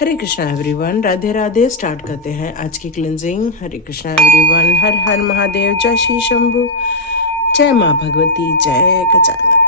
हरे Krishna everyone, Radhe Radhe. Start करते हैं आज की क्लिनजिंग। हरे कृष्णा एवरीवन, हर हर महादेव, जय श्री शंभू, जय माँ भगवती, जय गजानन।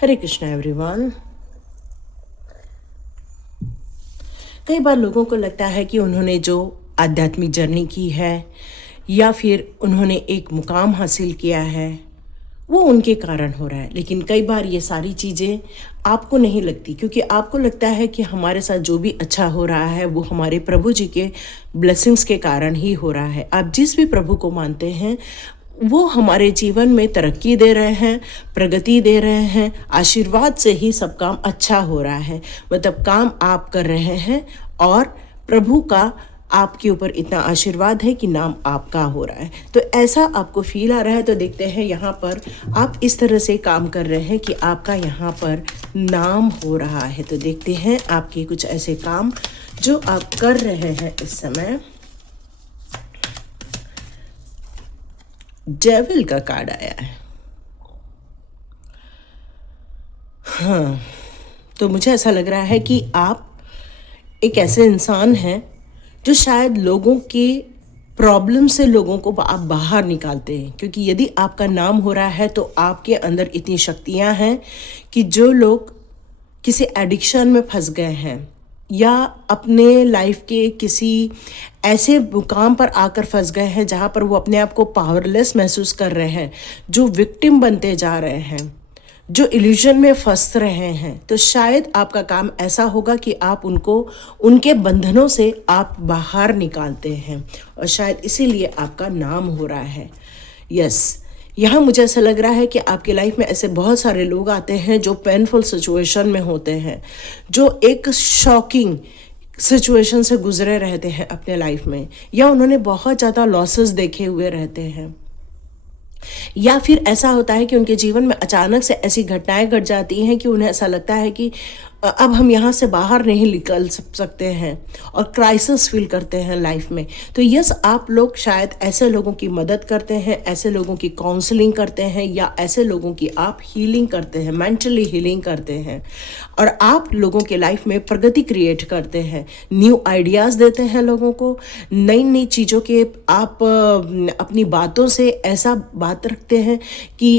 हरे कृष्णा एवरीवन। कई बार लोगों को लगता है कि उन्होंने जो आध्यात्मिक जर्नी की है या फिर उन्होंने एक मुकाम हासिल किया है वो उनके कारण हो रहा है, लेकिन कई बार ये सारी चीज़ें आपको नहीं लगती, क्योंकि आपको लगता है कि हमारे साथ जो भी अच्छा हो रहा है वो हमारे प्रभु जी के ब्लेसिंग्स के कारण ही हो रहा है। आप जिस भी प्रभु को मानते हैं वो हमारे जीवन में तरक्की दे रहे हैं, प्रगति दे रहे हैं, आशीर्वाद से ही सब काम अच्छा हो रहा है। मतलब काम आप कर रहे हैं और प्रभु का आपके ऊपर इतना आशीर्वाद है कि नाम आपका हो रहा है। तो ऐसा आपको फील आ रहा है तो देखते हैं यहाँ पर आप इस तरह से काम कर रहे हैं कि आपका यहाँ पर नाम हो रहा है। तो देखते हैं आपके कुछ ऐसे काम जो आप कर रहे हैं इस समय। डेविल का कार्ड आया है। हाँ, तो मुझे ऐसा लग रहा है कि आप एक ऐसे इंसान हैं जो शायद लोगों के प्रॉब्लम से लोगों को आप बाहर निकालते हैं, क्योंकि यदि आपका नाम हो रहा है तो आपके अंदर इतनी शक्तियां हैं कि जो लोग किसी एडिक्शन में फंस गए हैं या अपने लाइफ के किसी ऐसे मुकाम पर आकर फंस गए हैं जहाँ पर वो अपने आप को पावरलेस महसूस कर रहे हैं, जो विक्टिम बनते जा रहे हैं, जो इल्यूजन में फंस रहे हैं, तो शायद आपका काम ऐसा होगा कि आप उनको उनके बंधनों से आप बाहर निकालते हैं और शायद इसीलिए आपका नाम हो रहा है। यस, यहाँ मुझे ऐसा लग रहा है कि आपकी लाइफ में ऐसे बहुत सारे लोग आते हैं जो पेनफुल सिचुएशन में होते हैं, जो एक शॉकिंग सिचुएशन से गुजरे रहते हैं अपने लाइफ में, या उन्होंने बहुत ज़्यादा लॉसेस देखे हुए रहते हैं, या फिर ऐसा होता है कि उनके जीवन में अचानक से ऐसी घटनाएं घट जाती हैं कि उन्हें ऐसा लगता है कि अब हम यहाँ से बाहर नहीं निकल सकते हैं और क्राइसिस फील करते हैं लाइफ में। तो यस, आप लोग शायद ऐसे लोगों की मदद करते हैं, ऐसे लोगों की काउंसलिंग करते हैं, या ऐसे लोगों की आप हीलिंग करते हैं, मेंटली हीलिंग करते हैं, और आप लोगों के लाइफ में प्रगति क्रिएट करते हैं, न्यू आइडियाज़ देते हैं लोगों को, नई नई चीज़ों के आप अपनी बातों से ऐसा बात रखते हैं कि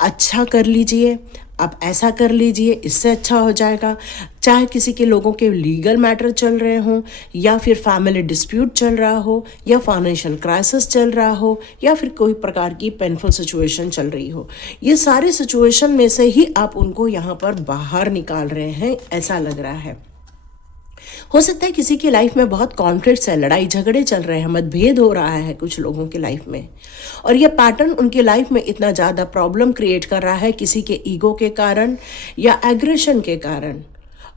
अच्छा कर लीजिए, आप ऐसा कर लीजिए, इससे अच्छा हो जाएगा। चाहे किसी के लोगों के लीगल मैटर चल रहे हों, या फिर फैमिली डिस्प्यूट चल रहा हो, या फाइनेंशियल क्राइसिस चल रहा हो, या फिर कोई प्रकार की पेनफुल सिचुएशन चल रही हो, ये सारे सिचुएशन में से ही आप उनको यहाँ पर बाहर निकाल रहे हैं, ऐसा लग रहा है। हो सकता है किसी की लाइफ में बहुत कॉन्फ्लिक्ट्स है, लड़ाई झगड़े चल रहे हैं, मतभेद हो रहा है कुछ लोगों की लाइफ में, और यह पैटर्न उनकी लाइफ में इतना ज़्यादा प्रॉब्लम क्रिएट कर रहा है किसी के ईगो के कारण या एग्रेशन के कारण,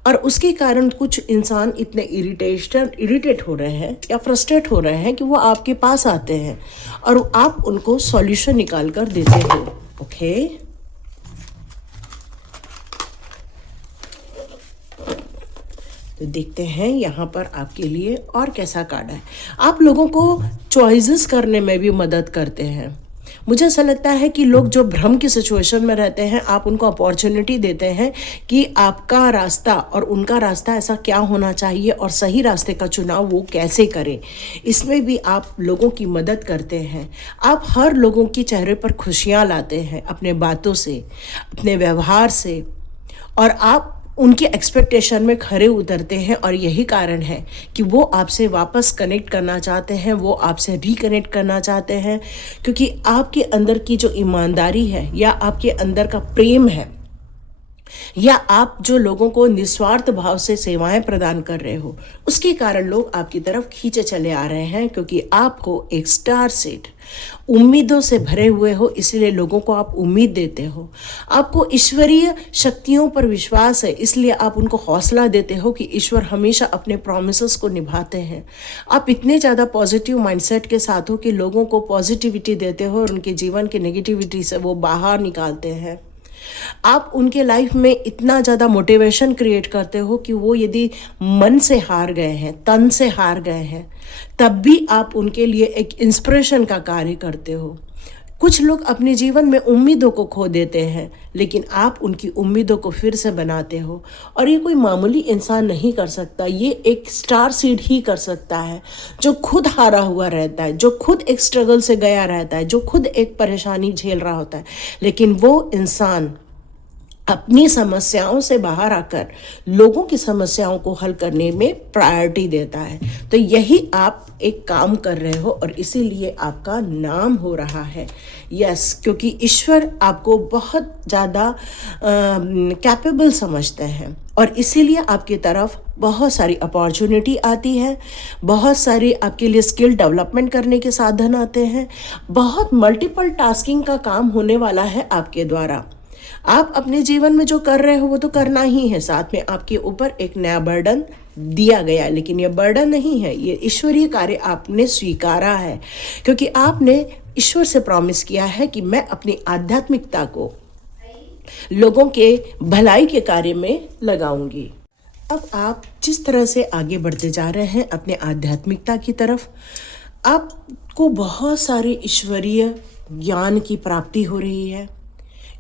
और उसके कारण कुछ इंसान इतने इरिटेट हो रहे हैं या फ्रस्ट्रेट हो रहे हैं कि वो आपके पास आते हैं और आप उनको सॉल्यूशन निकाल कर देते हो। ओके, तो देखते हैं यहाँ पर आपके लिए और कैसा कार्ड है। आप लोगों को चॉइसेस करने में भी मदद करते हैं। मुझे ऐसा लगता है कि लोग जो भ्रम की सिचुएशन में रहते हैं, आप उनको अपॉर्चुनिटी देते हैं कि आपका रास्ता और उनका रास्ता ऐसा क्या होना चाहिए और सही रास्ते का चुनाव वो कैसे करें, इसमें भी आप लोगों की मदद करते हैं। आप हर लोगों की चेहरे पर खुशियाँ लाते हैं अपने बातों से, अपने व्यवहार से, और आप उनके एक्सपेक्टेशन में खरे उतरते हैं, और यही कारण है कि वो आपसे वापस कनेक्ट करना चाहते हैं, वो आपसे रिकनेक्ट करना चाहते हैं, क्योंकि आपके अंदर की जो ईमानदारी है या आपके अंदर का प्रेम है या आप जो लोगों को निस्वार्थ भाव से सेवाएं प्रदान कर रहे हो, उसके कारण लोग आपकी तरफ खींचे चले आ रहे हैं, क्योंकि आपको एक स्टार सीड उम्मीदों से भरे हुए हो, इसलिए लोगों को आप उम्मीद देते हो। आपको ईश्वरीय शक्तियों पर विश्वास है, इसलिए आप उनको हौसला देते हो कि ईश्वर हमेशा अपने प्रॉमिसेस को निभाते हैं। आप इतने ज़्यादा पॉजिटिव माइंडसेट के साथ हो कि लोगों को पॉजिटिविटी देते हो और उनके जीवन की नेगेटिविटी से वो बाहर निकालते हैं। आप उनके लाइफ में इतना ज़्यादा मोटिवेशन क्रिएट करते हो कि वो यदि मन से हार गए हैं, तन से हार गए हैं, तब भी आप उनके लिए एक इंस्पिरेशन का कार्य करते हो। कुछ लोग अपने जीवन में उम्मीदों को खो देते हैं, लेकिन आप उनकी उम्मीदों को फिर से बनाते हो। और ये कोई मामूली इंसान नहीं कर सकता, ये एक स्टार सीड ही कर सकता है, जो खुद हारा हुआ रहता है, जो खुद एक स्ट्रगल से गया रहता है, जो खुद एक परेशानी झेल रहा होता है, लेकिन वो इंसान अपनी समस्याओं से बाहर आकर लोगों की समस्याओं को हल करने में प्रायोरिटी देता है। तो यही आप एक काम कर रहे हो और इसीलिए आपका नाम हो रहा है। यस, क्योंकि ईश्वर आपको बहुत ज़्यादा कैपेबल समझते हैं और इसीलिए आपकी तरफ बहुत सारी अपॉर्चुनिटी आती है, बहुत सारी आपके लिए स्किल डेवलपमेंट करने के साधन आते हैं, बहुत मल्टीपल टास्किंग का काम होने वाला है आपके द्वारा। आप अपने जीवन में जो कर रहे हो वो तो करना ही है, साथ में आपके ऊपर एक नया बर्डन दिया गया, लेकिन ये बर्डन नहीं है, ये ईश्वरीय कार्य आपने स्वीकारा है, क्योंकि आपने ईश्वर से प्रॉमिस किया है कि मैं अपनी आध्यात्मिकता को लोगों के भलाई के कार्य में लगाऊंगी। अब आप जिस तरह से आगे बढ़ते जा रहे हैं अपने आध्यात्मिकता की तरफ, आपको बहुत सारे ईश्वरीय ज्ञान की प्राप्ति हो रही है।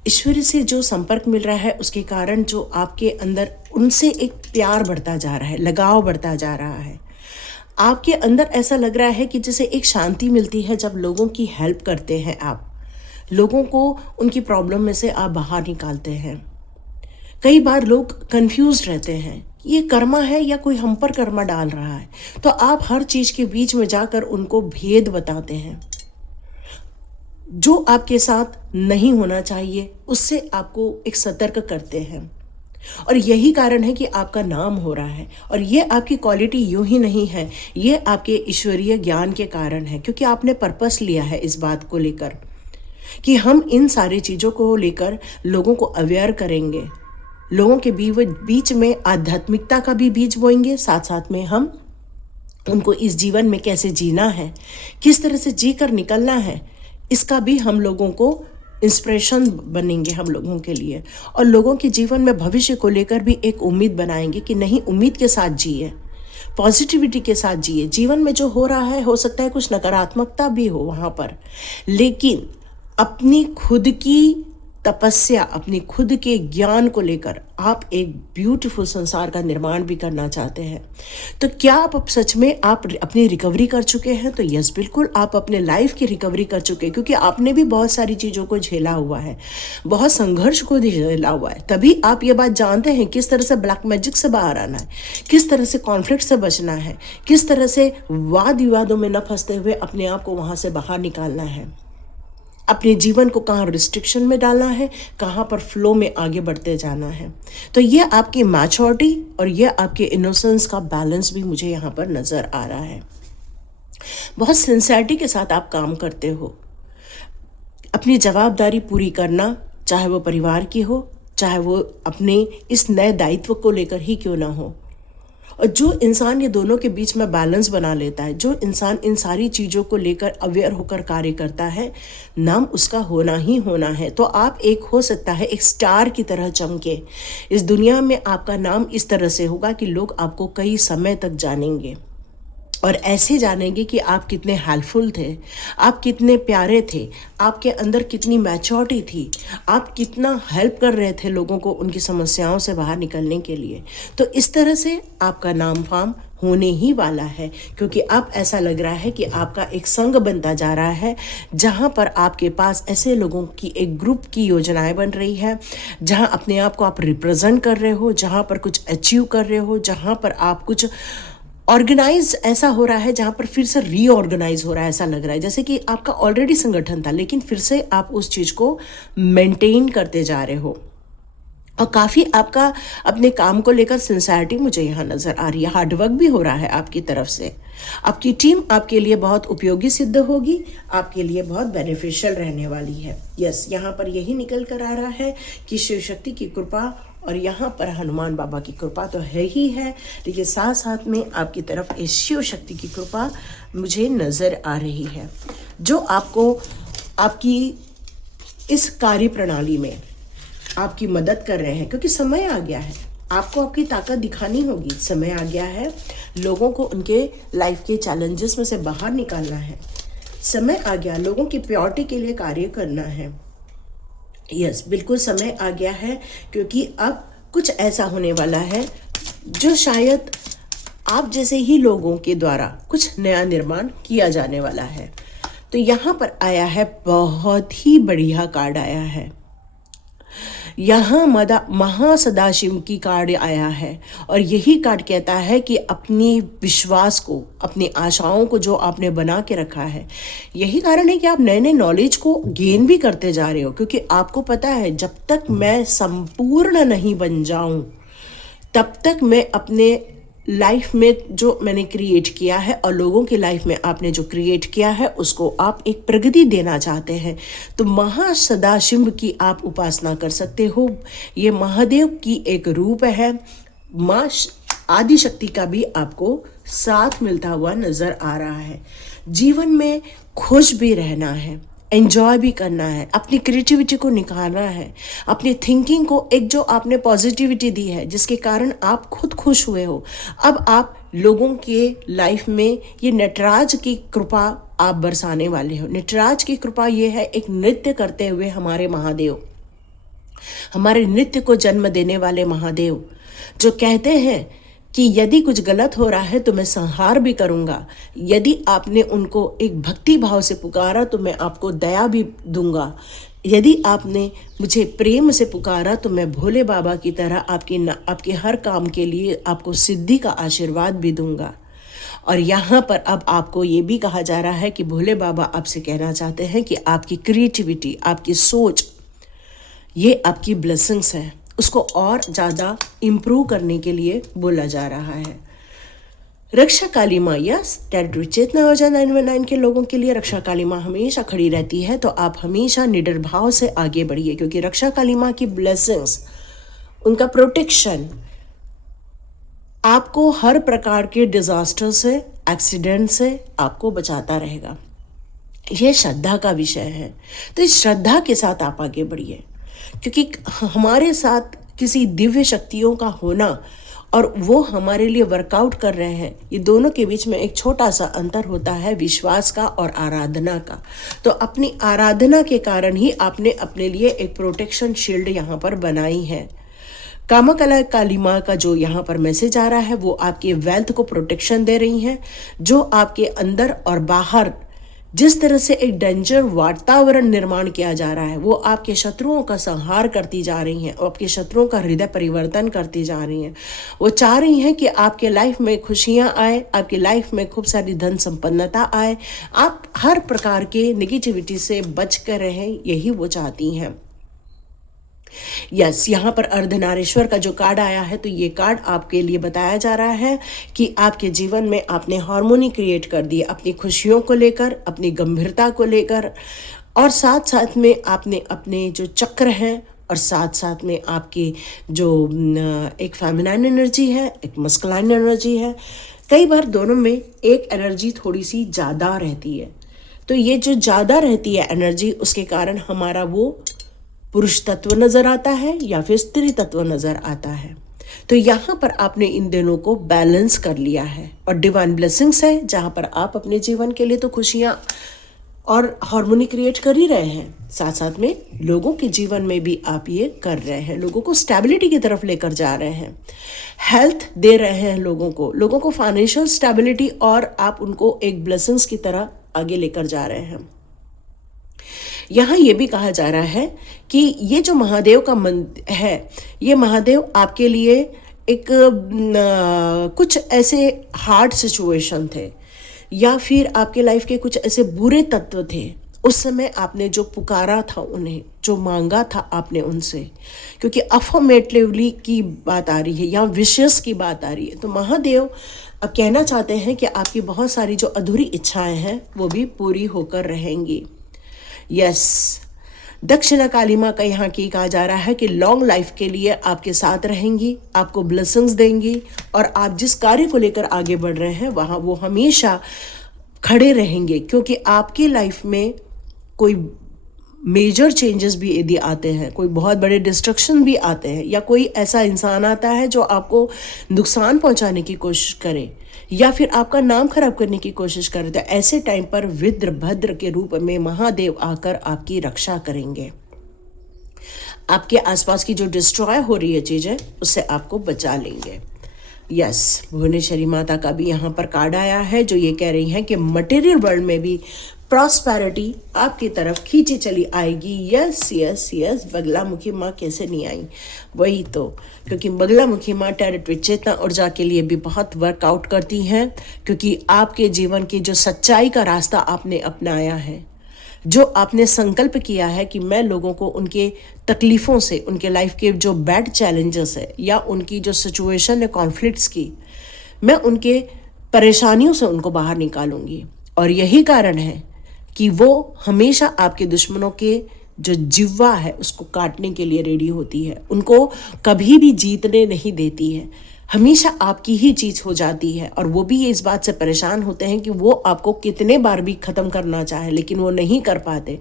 ईश्वर से जो संपर्क मिल रहा है उसके कारण जो आपके अंदर उनसे एक प्यार बढ़ता जा रहा है, लगाव बढ़ता जा रहा है। आपके अंदर ऐसा लग रहा है कि जैसे एक शांति मिलती है जब लोगों की हेल्प करते हैं आप, लोगों को उनकी प्रॉब्लम में से आप बाहर निकालते हैं। कई बार लोग कंफ्यूज रहते हैं, ये कर्मा है या कोई हम पर कर्मा डाल रहा है, तो आप हर चीज़ के बीच में जाकर उनको भेद बताते हैं। जो आपके साथ नहीं होना चाहिए उससे आपको एक सतर्क करते हैं, और यही कारण है कि आपका नाम हो रहा है। और ये आपकी क्वालिटी यूं ही नहीं है, ये आपके ईश्वरीय ज्ञान के कारण है, क्योंकि आपने पर्पस लिया है इस बात को लेकर कि हम इन सारी चीज़ों को लेकर लोगों को अवेयर करेंगे, लोगों के बीच में आध्यात्मिकता का भी बीज बोएंगे, साथ साथ में हम उनको इस जीवन में कैसे जीना है, किस तरह से जी कर निकलना है, इसका भी हम लोगों को इंस्पिरेशन बनेंगे हम लोगों के लिए, और लोगों के जीवन में भविष्य को लेकर भी एक उम्मीद बनाएंगे कि नहीं, उम्मीद के साथ जिए, पॉजिटिविटी के साथ जिए। जीवन में जो हो रहा है, हो सकता है कुछ नकारात्मकता भी हो वहाँ पर, लेकिन अपनी खुद की तपस्या, अपनी खुद के ज्ञान को लेकर आप एक ब्यूटीफुल संसार का निर्माण भी करना चाहते हैं। तो क्या आप अब सच में आप अपनी रिकवरी कर चुके हैं? तो यस, बिल्कुल आप अपने लाइफ की रिकवरी कर चुके हैं, क्योंकि आपने भी बहुत सारी चीज़ों को झेला हुआ है, बहुत संघर्ष को झेला हुआ है। तभी आप ये बात जानते हैं किस तरह से ब्लैक मैजिक से बाहर आना है, किस तरह से कॉन्फ्लिक्ट से बचना है, किस तरह से वाद विवादों में न फंसते हुए अपने आप को वहाँ से बाहर निकालना है, अपने जीवन को कहाँ रिस्ट्रिक्शन में डालना है, कहाँ पर फ्लो में आगे बढ़ते जाना है। तो ये आपकी मैच्योरिटी और ये आपके इनोसेंस का बैलेंस भी मुझे यहाँ पर नज़र आ रहा है। बहुत सिंसियरिटी के साथ आप काम करते हो, अपनी जवाबदारी पूरी करना, चाहे वो परिवार की हो, चाहे वो अपने इस नए दायित्व को लेकर ही क्यों ना हो। और जो इंसान ये दोनों के बीच में बैलेंस बना लेता है, जो इंसान इन सारी चीज़ों को लेकर अवेयर होकर कार्य करता है, नाम उसका होना ही होना है। तो आप एक हो सकता है एक स्टार की तरह चमके इस दुनिया में, आपका नाम इस तरह से होगा कि लोग आपको कई समय तक जानेंगे, और ऐसे जानेंगे कि आप कितने हेल्पफुल थे, आप कितने प्यारे थे, आपके अंदर कितनी मैच्योरिटी थी, आप कितना हेल्प कर रहे थे लोगों को उनकी समस्याओं से बाहर निकलने के लिए। तो इस तरह से आपका नाम फाम होने ही वाला है, क्योंकि अब ऐसा लग रहा है कि आपका एक संघ बनता जा रहा है, जहाँ पर आपके पास ऐसे लोगों की एक ग्रुप की योजनाएं बन रही है, जहाँ अपने आप को आप रिप्रेजेंट कर रहे हो, जहाँ पर कुछ अचीव कर रहे हो, जहाँ पर आप कुछ ऑर्गेनाइज ऐसा हो रहा है, जहाँ पर फिर से रीऑर्गेनाइज हो रहा है। ऐसा लग रहा है जैसे कि आपका ऑलरेडी संगठन था, लेकिन फिर से आप उस चीज़ को मेंटेन करते जा रहे हो। और काफ़ी आपका अपने काम को लेकर सिंसियरिटी मुझे यहाँ नज़र आ रही है। हार्डवर्क भी हो रहा है आपकी तरफ से। आपकी टीम आपके लिए बहुत उपयोगी सिद्ध होगी, आपके लिए बहुत बेनिफिशियल रहने वाली है। यस, यहाँ पर यही निकल कर आ रहा है कि शिव शक्ति की कृपा और यहाँ पर हनुमान बाबा की कृपा तो है ही है, लेकिन साथ साथ में आपकी तरफ इस शिव शक्ति की कृपा मुझे नज़र आ रही है, जो आपको आपकी इस कार्य प्रणाली में आपकी मदद कर रहे हैं। क्योंकि समय आ गया है, आपको आपकी ताकत दिखानी होगी। समय आ गया है, लोगों को उनके लाइफ के चैलेंजेस में से बाहर निकालना है। समय आ गया, लोगों की प्योरिटी के लिए कार्य करना है। यस, बिल्कुल समय आ गया है, क्योंकि अब कुछ ऐसा होने वाला है जो शायद आप जैसे ही लोगों के द्वारा कुछ नया निर्माण किया जाने वाला है। तो यहाँ पर आया है, बहुत ही बढ़िया कार्ड आया है। यहाँ महासदाशिव की कार्ड आया है, और यही कार्ड कहता है कि अपनी विश्वास को, अपनी आशाओं को जो आपने बना के रखा है, यही कारण है कि आप नए नए नॉलेज को गेन भी करते जा रहे हो। क्योंकि आपको पता है, जब तक मैं संपूर्ण नहीं बन जाऊं, तब तक मैं अपने लाइफ में जो मैंने क्रिएट किया है और लोगों की लाइफ में आपने जो क्रिएट किया है, उसको आप एक प्रगति देना चाहते हैं। तो महासदाशिव की आप उपासना कर सकते हो। ये महादेव की एक रूप है। माँ आदि शक्ति का भी आपको साथ मिलता हुआ नजर आ रहा है। जीवन में खुश भी रहना है, एंजॉय भी करना है, अपनी क्रिएटिविटी को निकालना है, अपनी थिंकिंग को, एक जो आपने पॉजिटिविटी दी है जिसके कारण आप खुद खुश हुए हो, अब आप लोगों के लाइफ में ये नटराज की कृपा आप बरसाने वाले हो। नटराज की कृपा ये है, एक नृत्य करते हुए हमारे महादेव, हमारे नृत्य को जन्म देने वाले महादेव, जो कहते हैं कि यदि कुछ गलत हो रहा है तो मैं संहार भी करूंगा। यदि आपने उनको एक भक्ति भाव से पुकारा तो मैं आपको दया भी दूंगा। यदि आपने मुझे प्रेम से पुकारा तो मैं भोले बाबा की तरह आपके हर काम के लिए आपको सिद्धि का आशीर्वाद भी दूंगा। और यहाँ पर अब आपको ये भी कहा जा रहा है कि भोले बाबा आपसे कहना चाहते हैं कि आपकी क्रिएटिविटी, आपकी सोच, ये आपकी ब्लेसिंग्स है, उसको और ज़्यादा इम्प्रूव करने के लिए बोला जा रहा है। रक्षा काली माँ, यस, टेरिटरी चेतना ऊर्जा 919 के लोगों के लिए रक्षा काली माँ हमेशा खड़ी रहती है। तो आप हमेशा निडर भाव से आगे बढ़िए, क्योंकि रक्षा काली माँ की ब्लेसिंग्स, उनका प्रोटेक्शन आपको हर प्रकार के डिजास्टर से, एक्सीडेंट से आपको बचाता रहेगा। यह श्रद्धा का विषय है, तो इस श्रद्धा के साथ आप आगे बढ़िए, क्योंकि हमारे साथ किसी दिव्य शक्तियों का होना और वो हमारे लिए वर्कआउट कर रहे हैं, ये दोनों के बीच में एक छोटा सा अंतर होता है, विश्वास का और आराधना का। तो अपनी आराधना के कारण ही आपने अपने लिए एक प्रोटेक्शन शील्ड यहाँ पर बनाई है। कामाकला काली माँ का जो यहाँ पर मैसेज आ रहा है, वो आपके वेल्थ को प्रोटेक्शन दे रही हैं। जो आपके अंदर और बाहर जिस तरह से एक डेंजर वातावरण निर्माण किया जा रहा है, वो आपके शत्रुओं का संहार करती जा रही हैं और आपके शत्रुओं का हृदय परिवर्तन करती जा रही हैं। वो चाह रही हैं कि आपके लाइफ में खुशियाँ आए, आपकी लाइफ में खूब सारी धन संपन्नता आए, आप हर प्रकार के नेगेटिविटी से बच कर रहें, यही वो चाहती हैं। यस, यहाँ पर अर्धनारीश्वर का जो कार्ड आया है, तो ये कार्ड आपके लिए बताया जा रहा है कि आपके जीवन में आपने हार्मोनी क्रिएट कर दी, अपनी खुशियों को लेकर, अपनी गंभीरता को लेकर, और साथ साथ में आपने अपने जो चक्र हैं और साथ साथ में आपकी जो एक फेमिनाइन एनर्जी है, एक मस्कुलाइन एनर्जी है, कई बार दोनों में एक एनर्जी थोड़ी सी ज़्यादा रहती है। तो ये जो ज़्यादा रहती है एनर्जी, उसके कारण हमारा वो पुरुष तत्व नजर आता है या फिर स्त्री तत्व नजर आता है। तो यहाँ पर आपने इन दोनों को बैलेंस कर लिया है, और डिवाइन ब्लेसिंग्स है जहाँ पर आप अपने जीवन के लिए तो खुशियाँ और हार्मोनी क्रिएट कर ही रहे हैं, साथ साथ में लोगों के जीवन में भी आप ये कर रहे हैं, लोगों को स्टेबिलिटी की तरफ लेकर जा रहे हैं, हेल्थ दे रहे हैं लोगों को फाइनेंशियल स्टेबिलिटी, और आप उनको एक ब्लेसिंग्स की तरह आगे लेकर जा रहे हैं। यहाँ ये भी कहा जा रहा है कि ये जो महादेव का मंदिर है, ये महादेव आपके लिए एक कुछ ऐसे हार्ड सिचुएशन थे या फिर आपके लाइफ के कुछ ऐसे बुरे तत्व थे, उस समय आपने जो पुकारा था उन्हें, जो मांगा था आपने उनसे, क्योंकि अफर्मेटिवली की बात आ रही है या विशेष की बात आ रही है, तो महादेव अब कहना चाहते हैं कि आपकी बहुत सारी जो अधूरी इच्छाएं हैं वो भी पूरी होकर रहेंगी। यस, दक्षिणा काली माँ का यहाँ की कहा जा रहा है कि लॉन्ग लाइफ के लिए आपके साथ रहेंगी, आपको ब्लेसिंग्स देंगी, और आप जिस कार्य को लेकर आगे बढ़ रहे हैं वहाँ वो हमेशा खड़े रहेंगे, क्योंकि आपकी लाइफ में कोई मेजर चेंजेस भी यदि आते हैं, कोई बहुत बड़े डिस्ट्रक्शन भी आते हैं, या कोई ऐसा इंसान आता है जो आपको नुकसान पहुंचाने की कोशिश करे या फिर आपका नाम खराब करने की कोशिश करे, तो ऐसे टाइम पर वीरभद्र के रूप में महादेव आकर आपकी रक्षा करेंगे। आपके आसपास की जो डिस्ट्रॉय हो रही है चीज़ें, उससे आपको बचा लेंगे। यस, भुवनेश्वरी माता का भी यहाँ पर कार्ड आया है जो ये कह रही हैं कि मटेरियल वर्ल्ड में भी प्रॉस्पेरिटी आपकी तरफ खींची चली आएगी। यस यस यस, बगलामुखी माँ कैसे नहीं आई, वही तो, क्योंकि बगलामुखी माँ टेरिटरी चेतना ऊर्जा के लिए भी बहुत वर्कआउट करती हैं, क्योंकि आपके जीवन की जो सच्चाई का रास्ता आपने अपनाया है, जो आपने संकल्प किया है कि मैं लोगों को उनके तकलीफ़ों से, उनके लाइफ के जो बैड चैलेंजेस है या उनकी जो सिचुएशन है कॉन्फ्लिक्ट्स की, मैं उनके परेशानियों से उनको बाहर निकालूंगी। और यही कारण है कि वो हमेशा आपके दुश्मनों के जो जिह्वा है उसको काटने के लिए रेडी होती है, उनको कभी भी जीतने नहीं देती है, हमेशा आपकी ही चीज़ हो जाती है। और वो भी ये इस बात से परेशान होते हैं कि वो आपको कितने बार भी ख़त्म करना चाहे लेकिन वो नहीं कर पाते,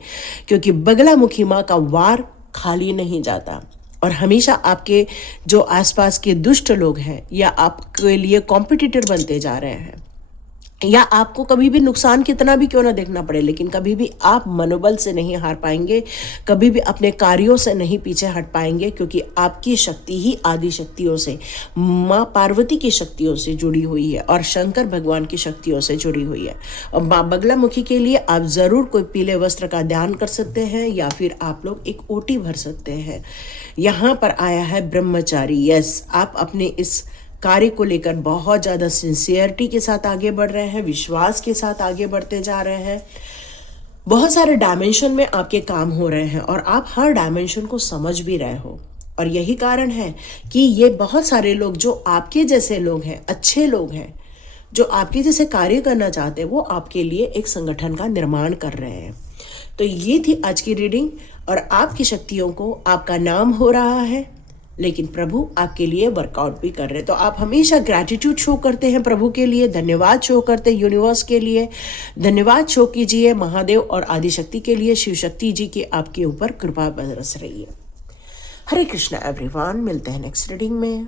क्योंकि बगलामुखी माँ का वार खाली नहीं जाता। और हमेशा आपके जो आसपास के दुष्ट लोग हैं या आपके लिए कॉम्पिटिटर बनते जा रहे हैं, या आपको कभी भी नुकसान कितना भी क्यों ना देखना पड़े, लेकिन कभी भी आप मनोबल से नहीं हार पाएंगे, कभी भी अपने कार्यों से नहीं पीछे हट पाएंगे, क्योंकि आपकी शक्ति ही आदि शक्तियों से, माँ पार्वती की शक्तियों से जुड़ी हुई है और शंकर भगवान की शक्तियों से जुड़ी हुई है। और माँ बगलामुखी के लिए आप ज़रूर कोई पीले वस्त्र का ध्यान कर सकते हैं या फिर आप लोग एक ओटी भर सकते हैं। यहाँ पर आया है ब्रह्मचारी। यस, आप अपने इस कार्य को लेकर बहुत ज़्यादा सिंसियरिटी के साथ आगे बढ़ रहे हैं, विश्वास के साथ आगे बढ़ते जा रहे हैं। बहुत सारे डायमेंशन में आपके काम हो रहे हैं और आप हर डायमेंशन को समझ भी रहे हो। और यही कारण है कि ये बहुत सारे लोग जो आपके जैसे लोग हैं, अच्छे लोग हैं, जो आपके जैसे कार्य करना चाहते हैं, वो आपके लिए एक संगठन का निर्माण कर रहे हैं। तो ये थी आज की रीडिंग, और आपकी शक्तियों को आपका नाम हो रहा है, लेकिन प्रभु आपके लिए वर्कआउट भी कर रहे हैं। तो आप हमेशा ग्रैटिट्यूड शो करते हैं प्रभु के लिए, धन्यवाद शो करते हैं यूनिवर्स के लिए, धन्यवाद शो कीजिए महादेव और आदिशक्ति के लिए, शिव शक्ति जी की आपके ऊपर कृपा बरस रही है। हरे कृष्णा एवरीवन, मिलते हैं नेक्स्ट रीडिंग में।